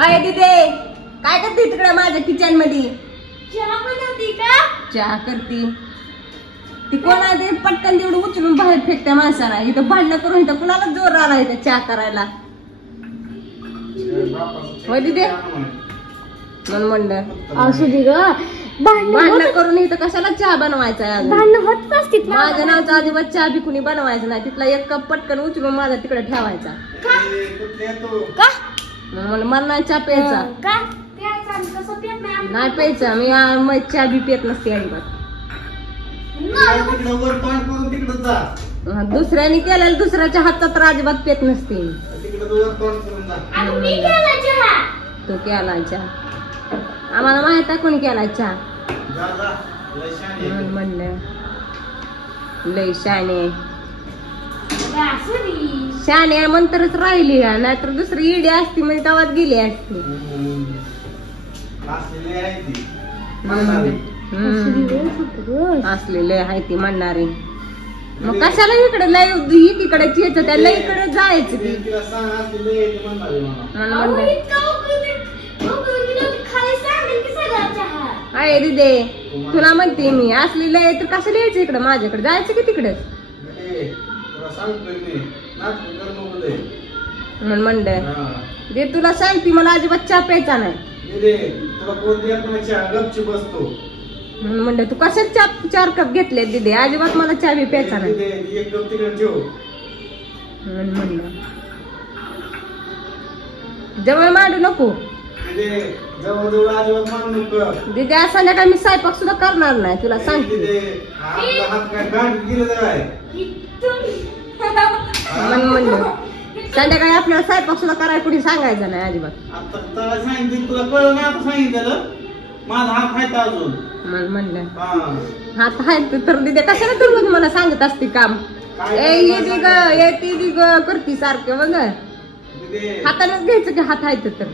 अरे तिथे काय करते तिकडे माझ्या किचन मध्ये? चहा बनवती का? चहा करते. ती कोणा ते पटकन तेवढं उचलून बाहेर फेकत्या माणसाला. इथं भांडणं करून इथं कुणाला जोर आला इथं चहा करायला. होय तिथे म्हणून म्हणलं असू दे ग. भांडणं करून इथं कशाला चहा बनवायचा? भांडणं होत असतील. माझ्या नावचा अजिबात चहा बी कुणी बनवायचं नाही. तिथला एक कप पटकन उचलून माझा तिकडे ठेवायचा. का? म्हणून मला नाही चहा प्यायचा. का? कसं पेत नाही? नाही प्यायचा मी चहा बी पेत नसते अजिबात. दुसऱ्याने केलेलं दुसऱ्याच्या हातात तर अजिबात पेत नसते. तो केला चहा. आम्हाला माहित आहे कोणी केला चहा. म्हणलं लय शाने शाने म्हणतरच राहिली. नाहीतर दुसरी इडी असती म्हणजे गावात गेली असती. असलेले आहे ती म्हणणारी. मग कशाला इकडे लय इकडे यायचं त्या लय इकडे जायचं ती आहे दिदे. तुला म्हणते मी असलेलं आहे तर कशाला यायचं इकडं माझ्याकडे जायचं की तिकडे म्हणून म्हणलं दे. तुला सांगते मला अजिबात चहा प्यायचा नाही म्हणलं. तू कशात चार कप घेतले दिदे? अजिबात मला चहा बी प्यायचा नाही म्हणलं. जवळ मांडू नको दिदे. आज संध्याकाळी मी स्वयंपाक सुद्धा करणार नाही तुला सांगते म्हणलं. संध्याकाळी आपल्याला स्वयंपाक सुद्धा करायला कुणी सांगायचं नाही अजिबात. म्हणलं हात आहे तर दिदे कशाला तू मला सांगत असते काम? ती करती सारखं बघ. हातानच घ्यायचं की हात आहे तर.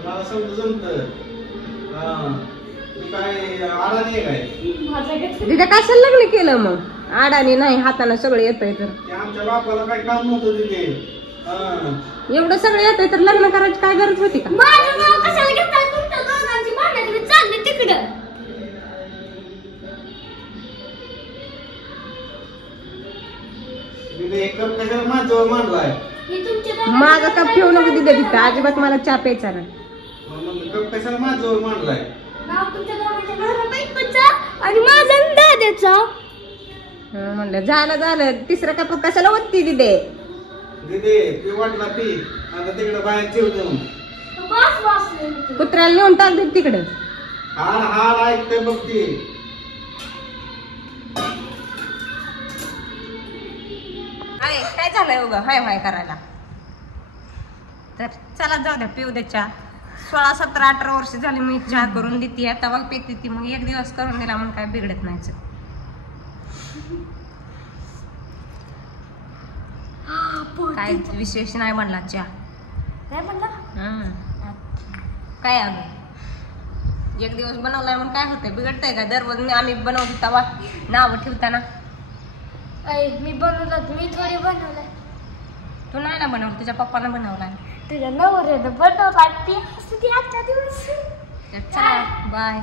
दिदे कशाला लग्न केलं मग? आडाने नाही हाताने सगळं येतंय तर. एवढं सगळं येतंय तर लग्न करायची काय गरज होती का? माझा कप ठेवू नको दिदे तिथं. अजिबात मला चहा प्यायचा नाही. आणि माझा दाद्याचा म्हणलं झालं. तिसऱ्या कपात कशाला ओतती दिदे? कुत्र्याला नेऊन टाक दे तिकडे. काय झालंय उगा हाय हाय करायला? तर चला जाऊ द्या पिऊ द्या चहा. 16, 17, 18 वर्ष झाली मी चहा करून देते. आता बघ पेते ती. मग एक दिवस करून दिला म्हणून काय बिघडत नाही. काय विशेष नाही म्हणला चहा. काय म्हणला? काय अगं एक दिवस बनवलाय म्हणून काय होतंय? बिघडतंय का? दररोज आम्ही बनवतो तेव्हा नाव ठेवताना. मी बनवलं. मी थोडी बनवलंय. तू नाही ना बनवलं. तुझ्या पप्पानं बनवलाय. तुझ्या नवऱ्यानं बनवलाय. ती हसती आजच्या दिवस. चला बाय.